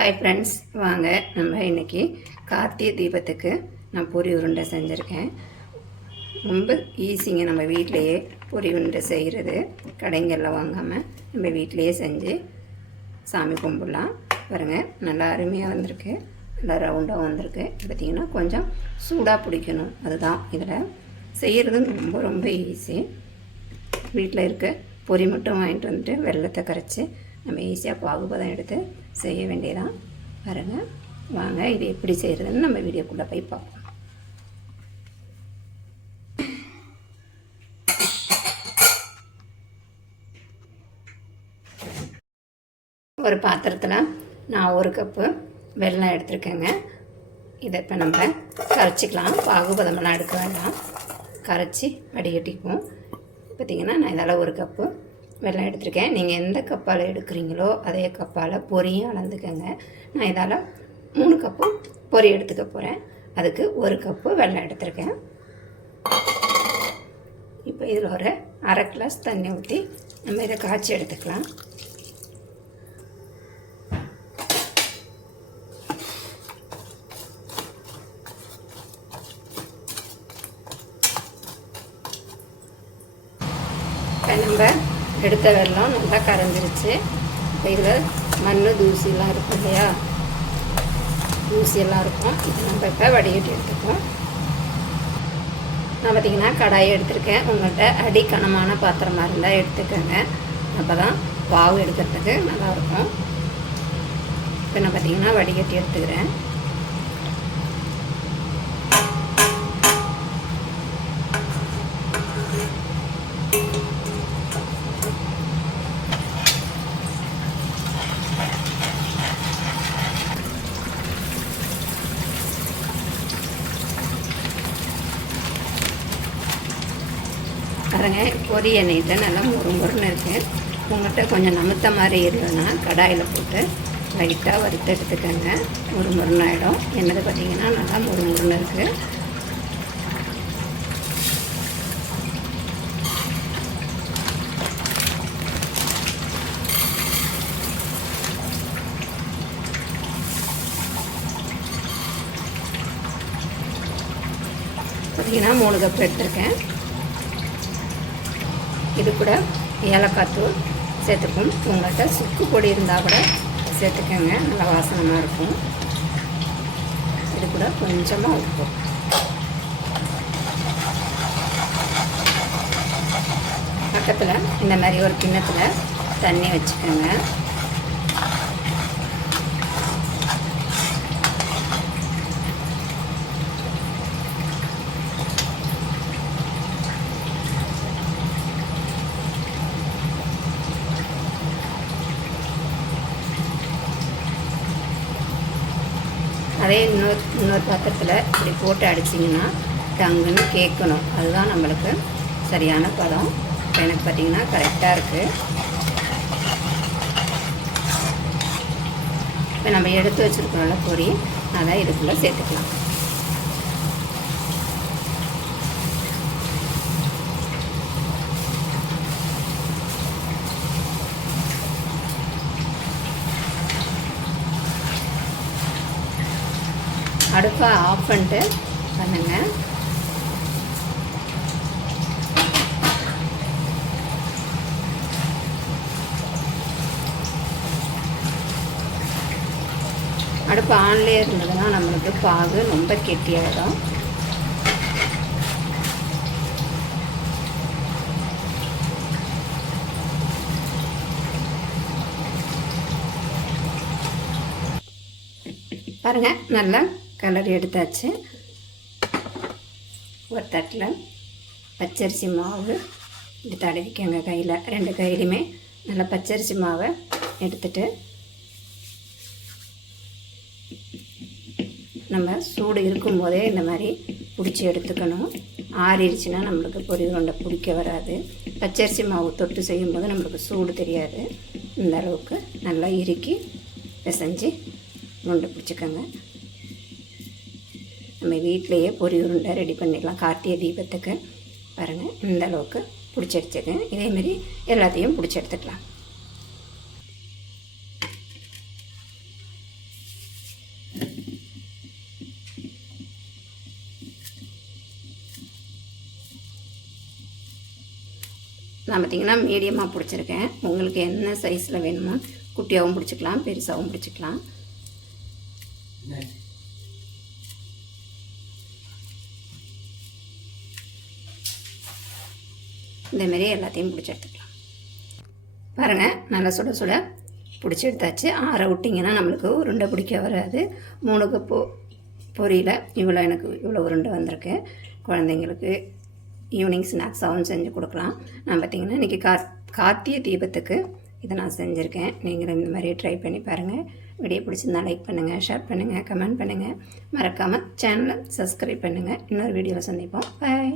Hi friends வாங்க. நம்ம இன்றைக்கி கார்த்திகை தீபத்துக்கு நான் பொரி உருண்டை செஞ்சுருக்கேன். ரொம்ப ஈஸிங்க நம்ம வீட்டிலையே பொரி உருண்டை செய்கிறது கடைங்களில் வாங்காமல் நம்ம வீட்டிலையே செஞ்சு சாமி கும்பிடலாம். பாருங்கள் நல்லா அருமையாக வந்திருக்கு. நல்லா ரவுண்டாக வந்திருக்கு. பார்த்திங்கன்னா கொஞ்சம் சூடாக பிடிக்கணும். அதுதான் இதில். செய்கிறது ரொம்ப ரொம்ப ஈஸி வீட்டில் இருக்க பொரி மட்டும் வாங்கிட்டு வந்துட்டு வெள்ளத்தை கரைச்சி நம்ம ஈஸியாக பாகுபதம் எடுத்து செய்ய வேண்டியதான் பாருங்கள் வாங்க இது எப்படி செய்கிறதுன்னு நம்ம வீடியோக்குள்ளே போய் பார்ப்போம். ஒரு பாத்திரத்தில் நான் ஒரு கப்பு வெள்ளம் எடுத்துருக்கேங்க. இதை இப்போ நம்ம கரைச்சிக்கலாம். பாகுபதமெல்லாம் எடுக்க வேண்டாம். கரைச்சி வடிகட்டிக்குவோம். பார்த்திங்கன்னா நான் இதால் ஒரு கப்பு வெள்ளம் எடுத்திருக்கேன். நீங்கள் எந்த கப்பால் எடுக்கிறீங்களோ அதே கப்பால் பொரியும் அளந்துக்கங்க. நான் இதால் மூணு கப்பு பொரி எடுத்துக்க போகிறேன் அதுக்கு ஒரு கப்பு வெள்ளம் எடுத்திருக்கேன். இப்போ இதில் ஒரு அரை கிளாஸ் தண்ணி ஊற்றி நம்ம இதை காய்ச்சி எடுத்துக்கலாம். இப்போ நம்ம எடுத்த வெள்ளம் நல்லா கரைஞ்சிருச்சு. இதில் மண் தூசிலாம் இருக்கும் இல்லையா? தூசியெல்லாம் இருக்கும். இது நம்ம இப்போ வடிகட்டி எடுத்துப்போம் நான் பார்த்திங்கன்னா கடாயை எடுத்திருக்கேன். உங்கள்கிட்ட அடி கனமான பாத்திரமாக இருந்தால் எடுத்துக்கோங்க. அப்போ தான் பாவு எடுக்கிறதுக்கு நல்லாயிருக்கும் இப்போ நான் பார்த்திங்கன்னா வடிகட்டி எடுத்துக்கிறேன். பாருங்கள் பொரி எண்ணெய்கிட்ட நல்லா முறு முறுன்னு இருக்குது உங்கள்கிட்ட கொஞ்சம் நமுத்த மாதிரி இருந்ததுன்னா கடாயில் போட்டு லைட்டாக வறுத்து எடுத்துக்கோங்க. முறு முருன்னாயிடும் என்னது பார்த்தீங்கன்னா நல்லா முறு முறுன்னு இருக்குது பார்த்தீங்கன்னா மூணு கப் எடுத்திருக்கேன். இது கூட ஏலக்காய் தூள் சேர்த்துக்கும் உங்கள்கிட்ட சுக்கு பொடி இருந்தால் கூட சேர்த்துக்கோங்க. நல்லா வாசனமாக இருக்கும். இது கூட கொஞ்சமாக உப்பு. பக்கத்தில் இந்த மாதிரி ஒரு கிண்ணத்தில் தண்ணி வச்சுக்கோங்க. அதே இன்னொரு இன்னொரு பாத்திரத்தில் இப்படி போட்டு அடிச்சிங்கன்னா டங்குன்னு கேட்கணும். அதுதான் நம்மளுக்கு சரியான பதம். இப்போ எனக்கு பார்த்திங்கன்னா கரெக்டாக இருக்குது இப்போ நம்ம எடுத்து வச்சுருக்கிறோம்ல பொறி அதை இதுக்குள்ளே சேர்த்துக்கலாம். அடுப்பை ஆஃப் பண்ணிட்டு பண்ணுங்க. அடுப்பு ஆன்லேயே இருந்ததுன்னா நம்மளுக்கு பாகு ரொம்ப கெட்டியாகிடும் பாருங்கள் நல்லா கலர் எடுத்தாச்சு. ஒரு தட்டில் பச்சரிசி மாவு இப்படி தடவிக்கோங்க கையில். ரெண்டு கையிலையுமே நல்லா பச்சரிசி மாவை எடுத்துட்டு நம்ம சூடு இருக்கும்போதே இந்த மாதிரி பிடிச்சி எடுத்துக்கணும். ஆறிடுச்சுன்னா நம்மளுக்கு பொரி உருண்டை பிடிக்க வராது. பச்சரிசி மாவு தொட்டு செய்யும்போது நம்மளுக்கு சூடு தெரியாது. இந்த அளவுக்கு நல்லா இறுக்கி பிசைஞ்சு உருண்டை பிடிச்சிக்கோங்க. நம்ம வீட்டிலையே பொரி உருண்டை ரெடி பண்ணிடலாம். கார்த்திகை தீபத்துக்கு பாருங்கள் இந்த அளவுக்கு பிடிச்சடிச்சது இதேமாரி எல்லாத்தையும் பிடிச்சி எடுத்துக்கலாம். நான் பார்த்திங்கன்னா மீடியமாக பிடிச்சிருக்கேன். உங்களுக்கு என்ன சைஸில் வேணுமோ குட்டியாகவும் பிடிச்சிக்கலாம் பெருசாகவும் பிடிச்சிக்கலாம். இந்தமாரி எல்லாத்தையும் பிடிச்சி எடுத்துக்கலாம். பாருங்கள் நல்லா சுட சுட பிடிச்சி எடுத்தாச்சு. ஆற விட்டிங்கன்னா நம்மளுக்கு உருண்டை பிடிக்க வராது. மூணு கப்பு பொரியல இவ்வளோ எனக்கு இவ்வளோ உருண்டை வந்திருக்கு. குழந்தைங்களுக்கு ஈவினிங் ஸ்நாக்ஸாகவும் செஞ்சு கொடுக்கலாம். நான் பார்த்தீங்கன்னா இன்றைக்கி கா கார்த்திகை தீபத்துக்கு இதை நான் செஞ்சுருக்கேன். நீங்களும் இந்த மாதிரி ட்ரை பண்ணி பாருங்கள் வீடியோ பிடிச்சிருந்தா லைக் பண்ணுங்கள் ஷேர் பண்ணுங்கள் கமெண்ட் பண்ணுங்கள் மறக்காமல் சேனலை சப்ஸ்கிரைப் பண்ணுங்கள் இன்னொரு வீடியோவில் சந்திப்போம். பாய்